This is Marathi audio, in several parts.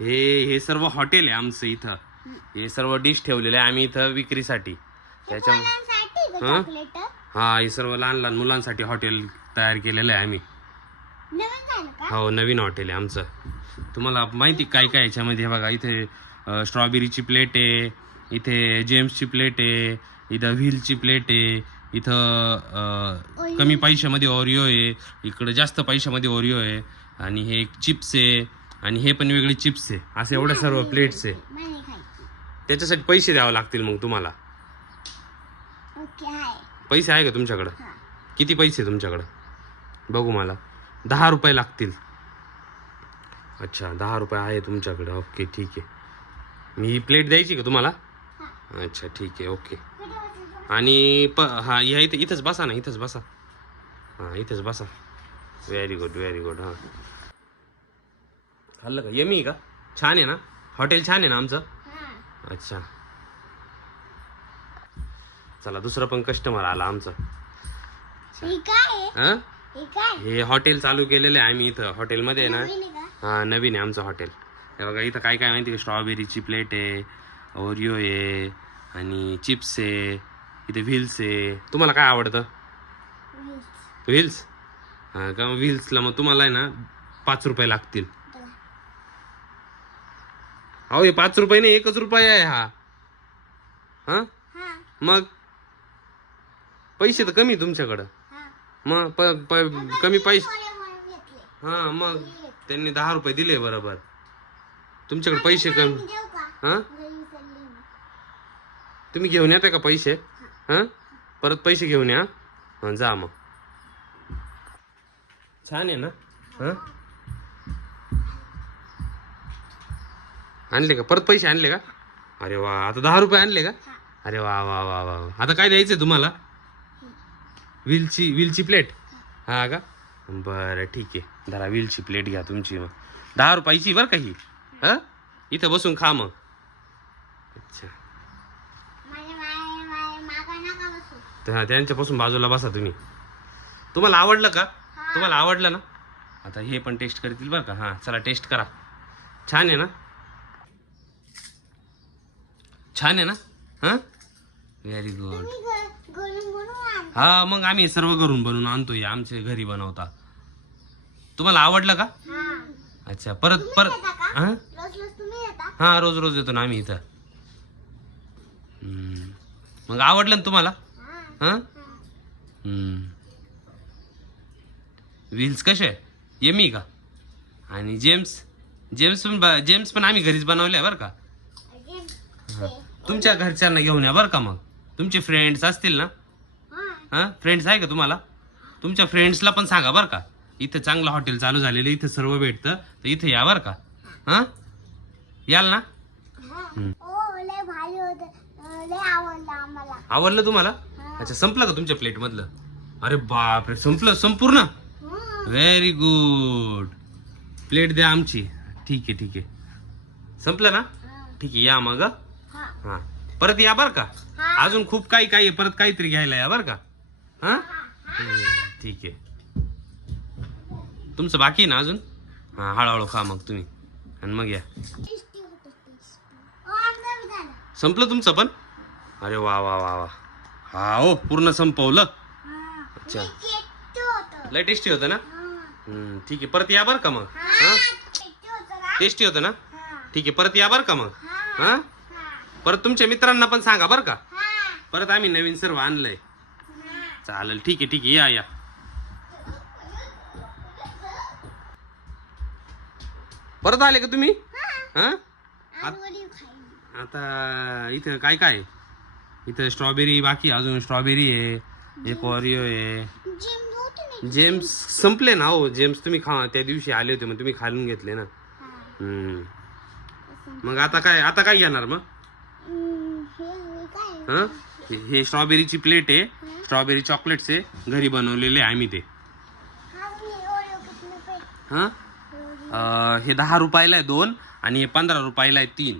हे हे सर्व हॉटेल आहे आमचं इथं. हे सर्व डिश ठेवलेले आहे आम्ही इथं विक्रीसाठी. त्याच्या हं? चॉकलेट हा हे सर्व लहान लहान मुलांसाठी हॉटेल तयार केलेलं आहे आम्ही. नवीन झालं का? हो नवीन हॉटेल आहे आमचं. तुम्हाला माहिती काय काय याच्यामध्ये? हे बघा इथे अ, स्ट्रॉबेरीची प्लेट आहे इथे जेम्सची प्लेट आहे इथं व्हीलची प्लेट आहे इथं अ, कमी पैशामध्ये ओरिओ आहे इकडं जास्त पैशामध्ये ओरिओ आहे आणि हे चिप्स आहे आणि हे पण वेगळे चिप्स आहे. असे एवढ्या सर्व प्लेट्स आहे. त्याच्यासाठी पैसे द्यावे लागतील मग तुम्हाला. पैसे आहे का तुमच्याकडं? किती पैसे तुमच्याकडं? बघू मला. दहा रुपये लागतील. अच्छा दहा रुपये आहे तुमच्याकडे. ओके ठीक आहे. मी ही प्लेट द्यायची का तुम्हाला? अच्छा ठीक आहे. ओके? आणि प हां या इथं इथंच बसा ना इथंच बसा. हां इथंच बसा. व्हेरी गुड व्हेरी गुड हां. खाल्लं का यमी का? छान आहे ना? हॉटेल छान आहे ना आमचं? अच्छा. चला दुसरं पण कस्टमर आला आमचं. हे? हां? हे हे हॉटेल चालू केलेलं आहे आम्ही इथं. हॉटेलमध्ये आहे ना? हा नवीन आहे आमचं हॉटेल. हे बघा इथं काय काय माहिती स्ट्रॉबेरीची प्लेट आहे ओरिओ आहे आणि चिप्स आहे इथे व्हील्स आहे. तुम्हाला काय आवडतं. व्हील्स. हां का? व्हील्सला मग तुम्हाला आहे ना पाच रुपये लागतील. अहो हे पाच रुपये नाही एकच रुपये आहे हा. हां? मग? पैसे तर कमी तुमच्याकडं. हा. मग प प कमी पैसे हां मग? त्यांनी दहा रुपये दिले बरोबर. तुमच्याकडे पैसे कमी हां. तुम्ही घेऊन येता का पैसे? हां. परत पैसे घेऊन या. हां जा मग. छान आहे ना? हां. आणले का? परत पैसे आणले का? अरे वा आता दहा रुपये आणले का? अरे वा वा वा वा. आता काय द्यायचं तुम्हाला? व्हीलची व्हीलची प्लेट. हा का? बरं ठीक आहे. धरा व्हीलची प्लेट घ्या तुमची मग. दहा रुपयाची बरं का ही? हां? इथं बसून खा मग. अच्छा. हा, त्यांच्यापासून बाजूला बसा तुम्ही. तुम्हाला आवडलं का? तुम्हाला आवडलं ना? आता हे पण टेस्ट करतील बरं का? हां चला टेस्ट करा. छान आहे ना? छान आहे ना? हां? व्हेरी गुड हा मग आम्ही हे सर्व घरून बनवून आणतोय. आमचे घरी बनवता. तुम्हाला आवडलं का? हा. अच्छा परत परत हां? रोज रोज तुम्ही येता? हा रोज रोज येतो ना आम्ही इथं. हम्म. मग आवडलं ना तुम्हाला? हा. हां? हा. व्हील्स कसे? येमी का? आणि जेम्स जेम्स पण ब- जेम्स पण आम्ही घरीच बनवले बरं का? हा. तुमच्या घरच्यांना घेऊन या बरं का मग? तुमचे फ्रेंड्स असतील ना? हां? फ्रेंड्स आहे का तुम्हाला? तुमच्या फ्रेंड्सला पण सांगा बरं का. इथं चांगलं हॉटेल चालू झालेलं इथं सर्व भेटतं तर इथं या बरं का. हां? याल ना? आवडलं तुम्हाला? अच्छा संपलं का तुमच्या प्लेटमधलं अरे बापरे संपलं संपूर्ण? व्हेरी गुड प्लेट द्या आमची. ठीक आहे ठीक आहे. संपलं ना? ठीक आहे या मग हं? हा. हा परत या बर का? हा. अजून खूप काही काही आहे, परत काहीतरी घ्यायला या बर का? हा? ठीक आहे. तुमचं बाकी आहे ना अजून? हा हळूहळू खा मग तुम्ही. आणि मग या. झालं. संपलं तुमचं पण? अरे वा वा वा वा. हा हो पूर्ण संपवलं. हा. अच्छा. लय टेस्टी होतं ना? हा. ठीक आहे. परत या बरं का मग? हा. हा? टेस्टी होतं ना? हा. ठीक आहे. परत या बरं का मग? हा. परत तुमच्या मित्रांना पण सांगा बरं का हा. परत आम्ही नवीन सर्व आणलंय हा. चालेल ठीक आहे ठीक आहे या या परत आले का तुम्ही हा. आता इथं काय काय आहे? इथं स्ट्रॉबेरी बाकी आहे, अजून स्ट्रॉबेरी आहे एक ऑरिओ आहे जेम्स संपले ना हो जेम्स तुम्ही खा त्या दिवशी आले होते मग तुम्ही खालून घेतले ना हा. हम्म. मग आता काय आता काय घेणार मग हे? हे स्ट्रॉबेरीची प्लेट आहे. स्ट्रॉबेरी चॉकलेट्स आहे. घरी बनवलेले आहे आम्ही ते. हा? अं, दहा रुपयाला आहे दोन आणि हे पंधरा रुपयाला आहे तीन.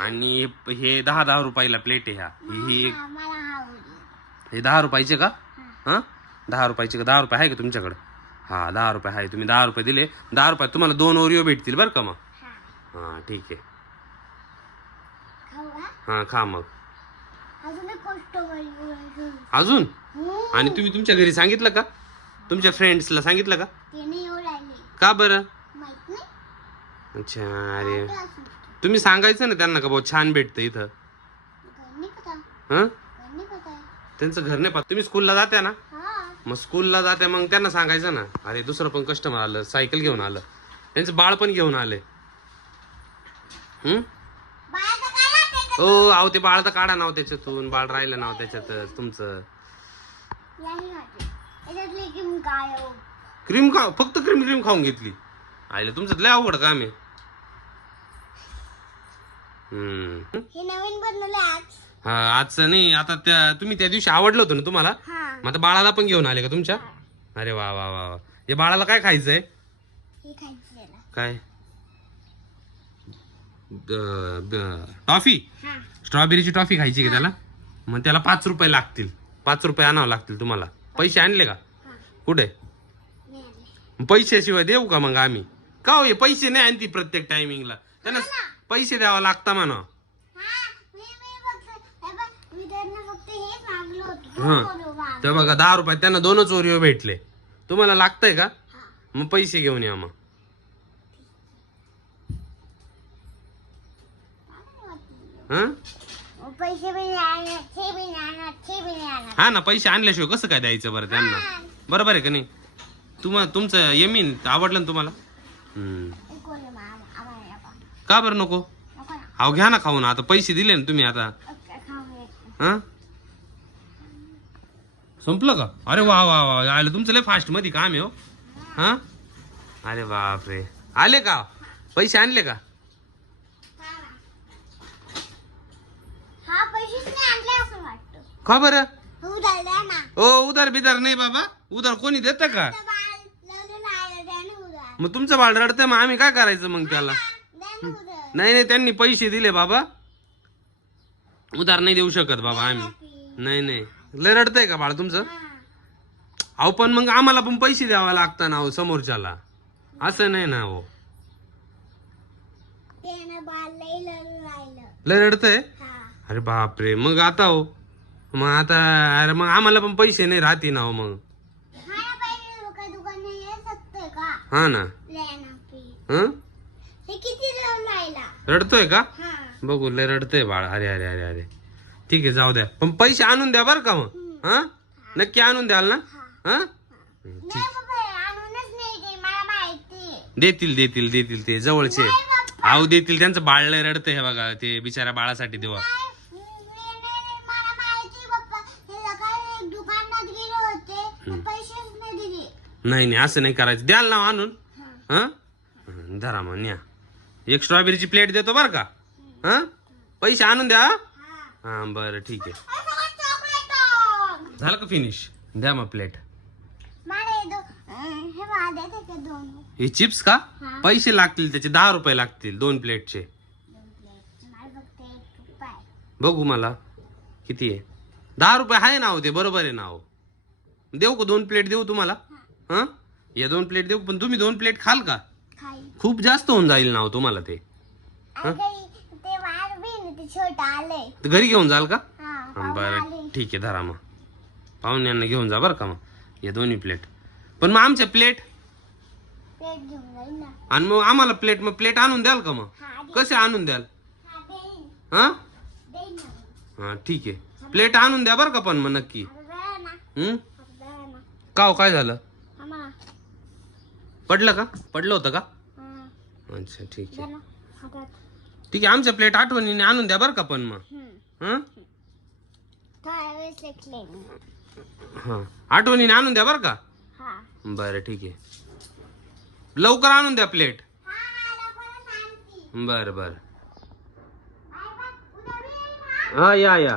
आणि हे- हे दहा दहा रुपयाला प्लेट आहे ह्या. ही हा, मला दहा रुपयाचे का? हां? दहा रुपयाचे का? दहा रुपये आहे का तुमच्याकडं? हां दहा रुपये आहे. तुम्ही दहा रुपये दिले. दहा रुपये तुम्हाला दोन ओरिओ भेटतील बरं का मग? हा. हां ठीक आहे. हां खा मग. अजून एक गोष्ट बोलू अजून? हम्म. आणि तुम्ही तुमच्या घरी सांगितलं का? तुमच्या फ्रेंड्सला सांगितलं का? येऊ राहिले. का बरं? माहीत नाही. अच्छा अरे. असं. तुम्ही सांगायचं ना त्यांना का भाऊ छान भेटतं इथं? घर नाही पता हं? घर नाही पता. त्यांचं घर नाही पाहत. तुम्ही स्कूलला जात्या ना? हा. मग स्कूलला जात्या मग त्यांना सांगायचं ना. अरे दुसरं पण कस्टमर आलं सायकल घेऊन आलं. त्यांचं बाळ पण घेऊन आले. हं? का? ओ अहो ते बाळ तर काढा नाव त्याच्यातून. बाळ राहिलं नाव त्याच्यातच तुमचं. नाही खाते. याच्यातली की मी काय हो. क्रीम खा फक्त क्रीम क्रीम खाऊन घेतली. आईला तुमचं लय अवघड काम आहे. हम्म. हे नवीन बनवलं आज. हा आजचं नाही आता त्या तुम्ही त्या दिवशी आवडलं होतं ना तुम्हाला? हा. मग आता बाळाला पण घेऊन आले का तुमच्या? अरे वा वा वा वा. हे बाळाला काय खायचंय? हे खायचं. काय? द- द- टॉफी हा स्ट्रॉबेरीची टॉफी खायची का त्याला? मग त्याला पाच रुपये लागतील. पाच रुपये आणावं लागतील तुम्हाला. पैसे आणले का? हा कुठे? आले. पैशाशिवाय देऊ का मग आम्ही? का हो हे पैसे नाही आणती प्रत्येक टायमिंगला त्यांना पैसे द्यावा लागता म्हणा. हा, मी मी फक्त हे बघ, मी त्यांना फक्त हेच मागलं होतं. हा. हो, मागलं. तर बघा दहा रुपयात त्यांना दोनच ओरिओ भेटले. तुम्हाला लागतंय का? हा. मग पैसे घेऊन या मग. हं? मग पैसे बी नाही आणणार, ते बी नाही आणणार, ते बी नाही आणणार. हा ना पैसे आणल्याशिवाय कसं काय द्यायचं बरं त्यांना. बरोबर आहे का नाही? तुम्हाला तुमचं यमीन आवडलं ना तुम्हाला? हम्म. हे आम्हाला नको. का बरं नको? नको ना. अहो घ्या ना खाऊन. आता पैसे दिले ना तुम्ही आता. ओके, खाऊन घे. हा? संपलं का? अरे वा वा वा. आलं तुमचं लय फास्टमध्ये काम आहे हो? हा. अरे बापरे. आले का? पैसे आणले का हा ना. हा पैसेच नाही आणले असं वाटतं का बरं? हो ओ उधार बिधार नाही बाबा. उधार कोणी देतं का. मग तुमचं बाळ रडतंय मग आम्ही काय करायचं मग त्याला. नाही नाही त्यांनी पैसे दिले बाबा. उधार नाही देऊ शकत बाबा आम्ही. नाही नाही. लय रडतंय का बाळ तुमचं. अहो पण मग आम्हाला पण पैसे द्यावा लागता ना हो समोरच्याला. असं नाही ना हो लय रडतंय? अरे बापरे. मग आता हो मग आता अरे मग आम्हाला पण पैसे नाही राहते ना हो मग. हा ना. हा? हं हे रडतोय का? हा. बघू लय रडतंय बाळ. अरे अरे अरे अरे. ठीक आहे जाऊ द्या. पण पैसे आणून द्या बरं का मग. हा? नक्की आणून द्याल ना? हा. देतील देतील देतील ते जवळचे. आऊ देतील त्यांचं बाळ लय रडतंय हे बघा ते बिचाऱ्या बाळासाठी देवा नाही, नाही, नाही, मला माहिती बाप्पा हे सकाळी एक दुकानात गेले होते ते पैसेच नाही दिले नाही नाही असं नाही करायचं. द्याल ना आणून? हा. धरा मग न्या. एक स्ट्रॉबेरीची प्लेट देतो बरं का? हा? पैसे आणून द्या हा? बरं ठीक आहे. झालं का फिनिश द्या मग प्लेट मला हे चिप्स का. पैसे लागतील त्याचे दहा रुपये लागतील दोन प्लेटचे बघू मला. किती आहे? दहा रुपये आहे ना हो ते बरोबर आहे ना हो. देऊ का दोन प्लेट देऊ तुम्हाला? हा? या दोन प्लेट देऊ पण तुम्ही दोन प्लेट खाल का? खाई खूप जास्त होऊन जाईल ना हो? तुम्हाला ते तर घरी घेऊन जाल का? बरं. ठीक आहे धरा मग. पाहुण्यांना घेऊन जा बरं का मग. या दोन्ही प्लेट. पण मग आमच्या प्लेट? आणि मग आम्हाला प्लेट मग प्लेट आणून द्याल का मग? कसे आणून द्याल? हा हा? ठीक आहे. प्लेट आणून द्या बरं का पण मग नक्की. का हो? काय झालं? पडलं का? पडलं होतं का? हा. अच्छा ठीक आहे. हातात. ठीक आहे आमच्या प्लेट आठवणीने आणून द्या बरं का पण मग. हम्म. हं? थोड्या वेळेस लेखले हां. आठवणीने आणून द्या बरं का? हा. बरं ठीक आहे. लवकर आणून द्या प्लेट बरं बरं. हा या या.